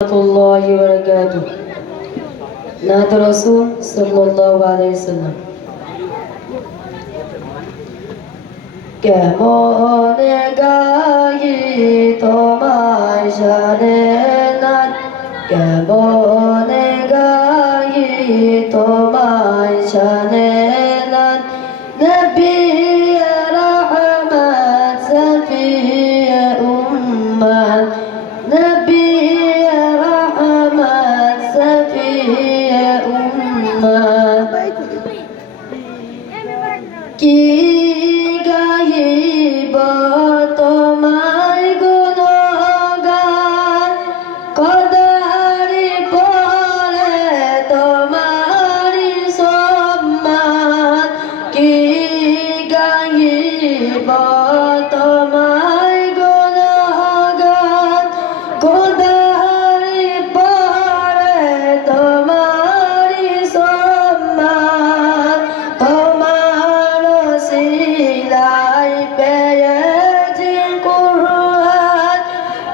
الله وبركاته نهت رسول صلى الله عليه وسلم কেমনে গাই তোমায় শানে নাত কেমনে গাই তোমায় শানে নাত নবী রহমত সফি উম্মত নবী রহমত সফি উম্মত কি গাইব তোমায় গুণগান কদারি পরে তোমারি সম্মান কি গাইব তোমায় গুণগান কদারি পরে তোমারি সম্মান তোমার সিলাই পেয়েছি কুরআন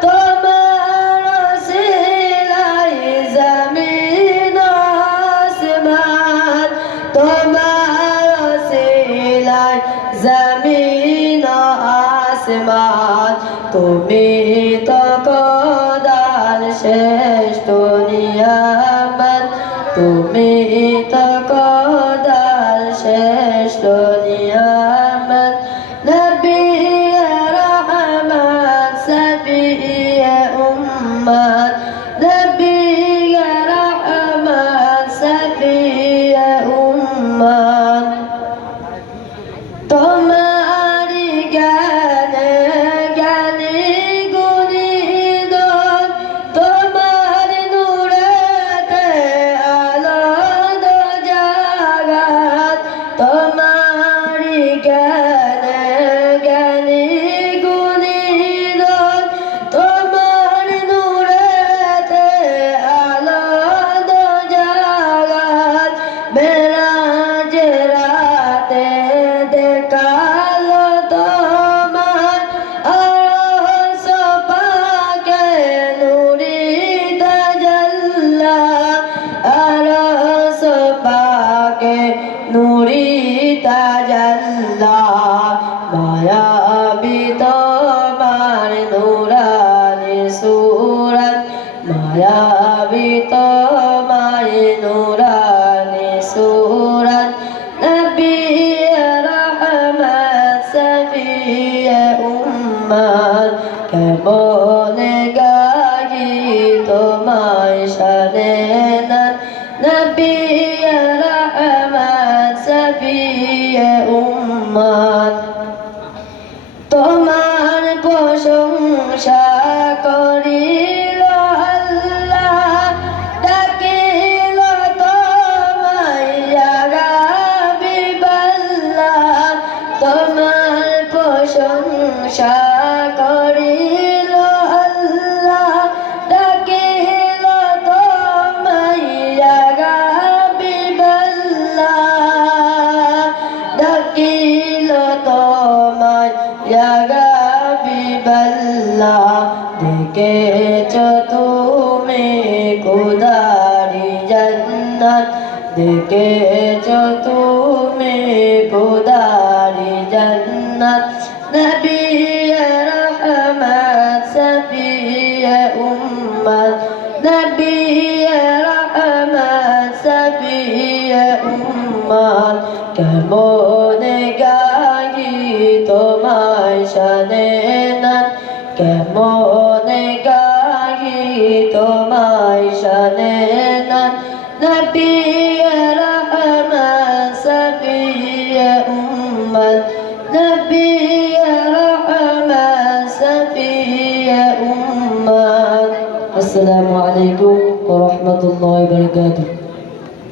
তোমার সিলাই জমিন আসমান তোমার সিলাই জমিন আসমান তুমি তো খোদার শ্রেষ্ঠ নিয়ামত তুমি তো খোদার শ্রেষ্ঠ নিয়ামত নবী রহমত সফি উম্মত নবী রহমত সফি উম্মত তোমারি জ্ঞানে জ্ঞানী গুণীজন তোমার নূরেতে আলোদ জাগাত তোমারি জ্ঞানে জ্ঞানী গুণীজন তোমার নূরেতে আলোদ জাগাত মেরাজের রাতে দেখালো তোমার আরশ পাকে নূরি তাজাল্লা আরশ পাকে নূরি তাজাল্লা মায়াবী তোমার নূরানি সূরত মায়াবী তোমার নূরানি সূরত নবী রহমত সফি উম্মত কেমনে গাই তোমায় শানে নাত নবী রহমত সফি উম্মত তোমার প্রশংসা করিল আল্লাহ ডাকিল তোমায় ইয়া হাবিবাল্লাহ তোমার প্রশংসা করিল আল্লাহ ডাকিল তোমায় ইয়া হাবিবাল্লাহ ডাকিল তোমায় ইয়া হাবিবাল্লাহ দেখেছ তুমি খোদারি জান্নাত দেখেছ তুমি খোদারি জান্নাত নবী রহমত সফি উম্মত নবী রহমত সফি উম্মত কেমনে গাই তোমায় শানে নাত কেমনে গাই তোমায় শানে নাত নবী রহমত সফি উম্মত নবী রহমত সফি উম্মত আসসালামু আলাইকুম ওয়া রাহমাতুল্লাহি ওয়া বারাকাতুহু।